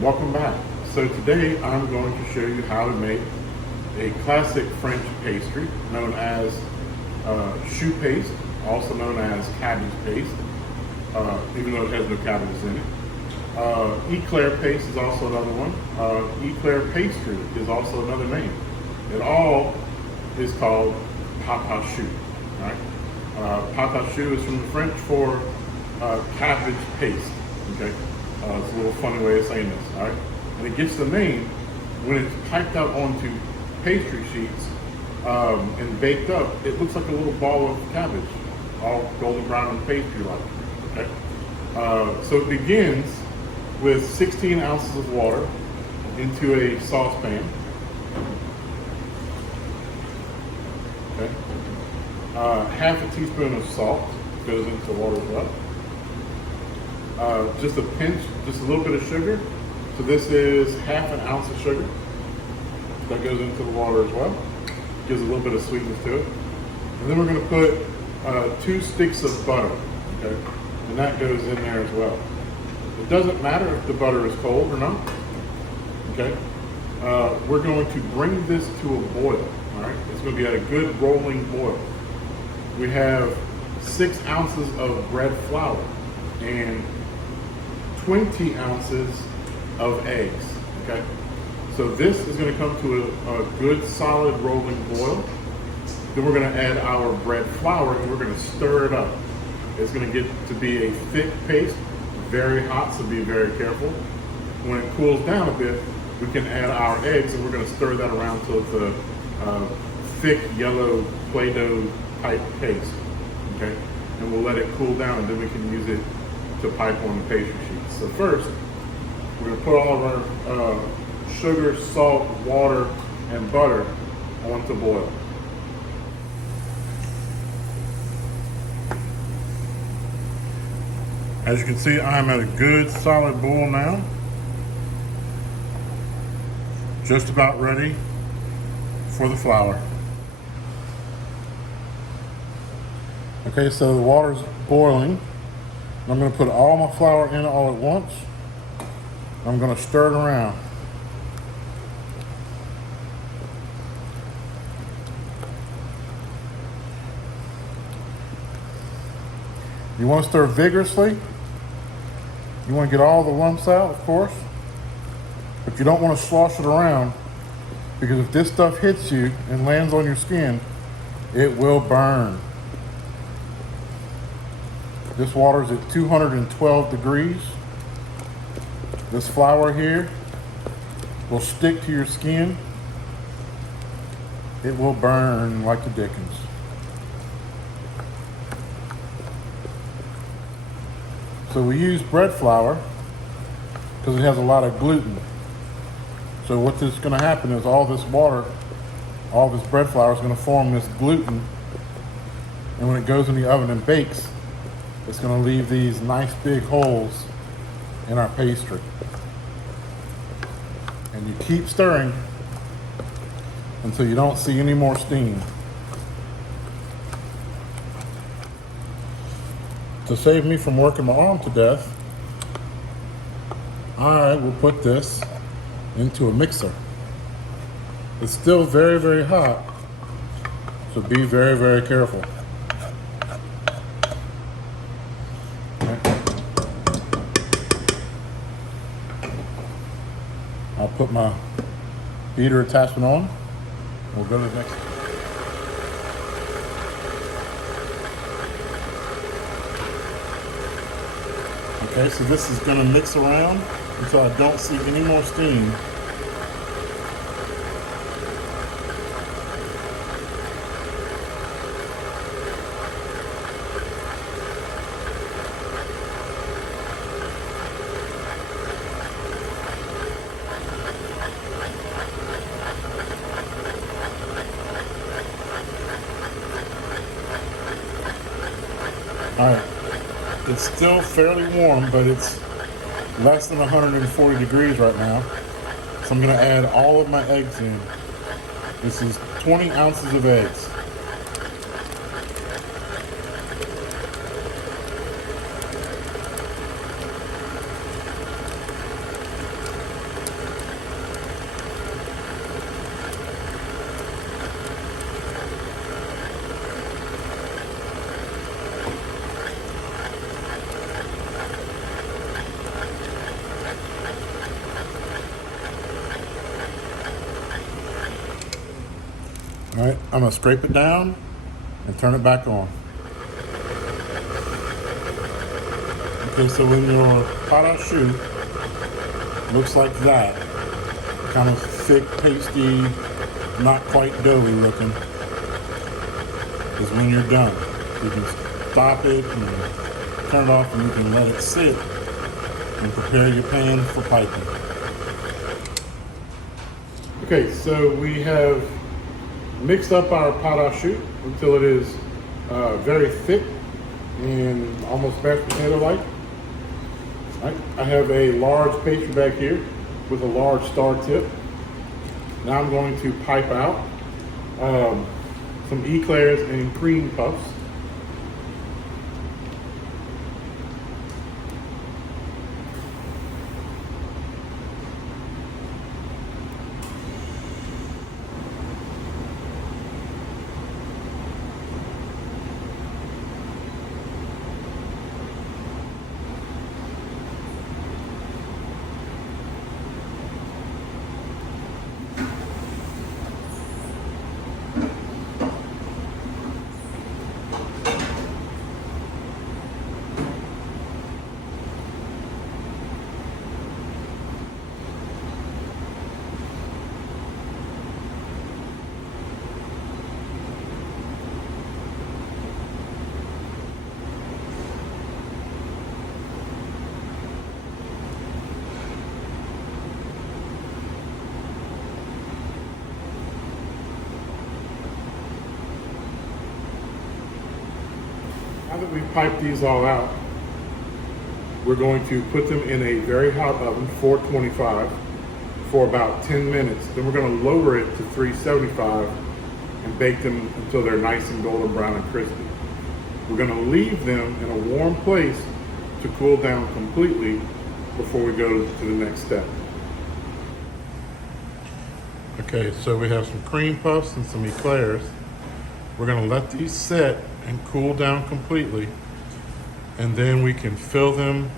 Welcome back. So today I'm going to show you how to make a classic French pastry known as choux paste, also known as cabbage paste, even though it has no cabbages in it. Eclair paste is also another one. Eclair pastry is also another name. It all is called Pate A Choux. Right? Pate A Choux is from the French for cabbage paste. Okay, it's a little funny way of saying this. All right, and it gets the name when it's piped out onto pastry sheets and baked up. It looks like a little ball of cabbage, all golden brown and pastry-like. Okay, so it begins with 16 ounces of water into a saucepan. Okay, half a teaspoon of salt goes into the water as well. Just a pinch, just a little bit of sugar. So this is half an ounce of sugar that goes into the water as well. Gives a little bit of sweetness to it. And then we're going to put 2 sticks of butter, okay? And that goes in there as well. It doesn't matter if the butter is cold or not, okay? We're going to bring this to a boil, all right? It's going to be at a good rolling boil. We have 6 ounces of bread flour and 20 ounces of eggs, okay? So this is gonna come to a good solid rolling boil. Then we're gonna add our bread flour and we're gonna stir it up. It's gonna get to be a thick paste, very hot, so be very careful. When it cools down a bit, we can add our eggs and we're gonna stir that around till it's a thick yellow Play-Doh type paste, okay? And we'll let it cool down and then we can use it to pipe on the pastry sheets. So first, we're gonna put all of our sugar, salt, water, and butter onto boil. As you can see, I'm at a good solid boil now. Just about ready for the flour. Okay, so the water's boiling. I'm going to put all my flour in all at once. I'm going to stir it around. You want to stir vigorously. You want to get all the lumps out, of course. But you don't want to slosh it around because if this stuff hits you and lands on your skin, it will burn. This water is at 212 degrees. This flour here will stick to your skin. It will burn like the dickens. So we use bread flour because it has a lot of gluten. So what's going to happen is all this water, all this bread flour is going to form this gluten. And when it goes in the oven and bakes, it's going to leave these nice big holes in our pastry. And you keep stirring until you don't see any more steam. To save me from working my arm to death, I will put this into a mixer. It's still very, very hot, so be very, very careful. I'll put my beater attachment on. We'll go to the next. Okay, so this is going to mix around until I don't see any more steam. All right, it's still fairly warm, but it's less than 140 degrees right now. So I'm gonna add all of my eggs in. This is 20 ounces of eggs. All right, I'm gonna scrape it down and turn it back on. Okay, so when your Pate A Choux looks like that, kind of thick, pasty, not quite doughy looking, is when you're done. You can stop it and turn it off, and you can let it sit and prepare your pan for piping. Okay, so we have mixed up our Pate A Choux until it is very thick and almost mashed potato-like. Right. I have a large pastry bag here with a large star tip. Now I'm going to pipe out some Eclairs and Creme Puffs. Now that we've piped these all out, we're going to put them in a very hot oven, 425, for about 10 minutes. Then we're going to lower it to 375 and bake them until they're nice and golden brown and crispy. We're going to leave them in a warm place to cool down completely before we go to the next step. Okay, so we have some cream puffs and some eclairs. We're going to let these set and cool down completely, and then we can fill them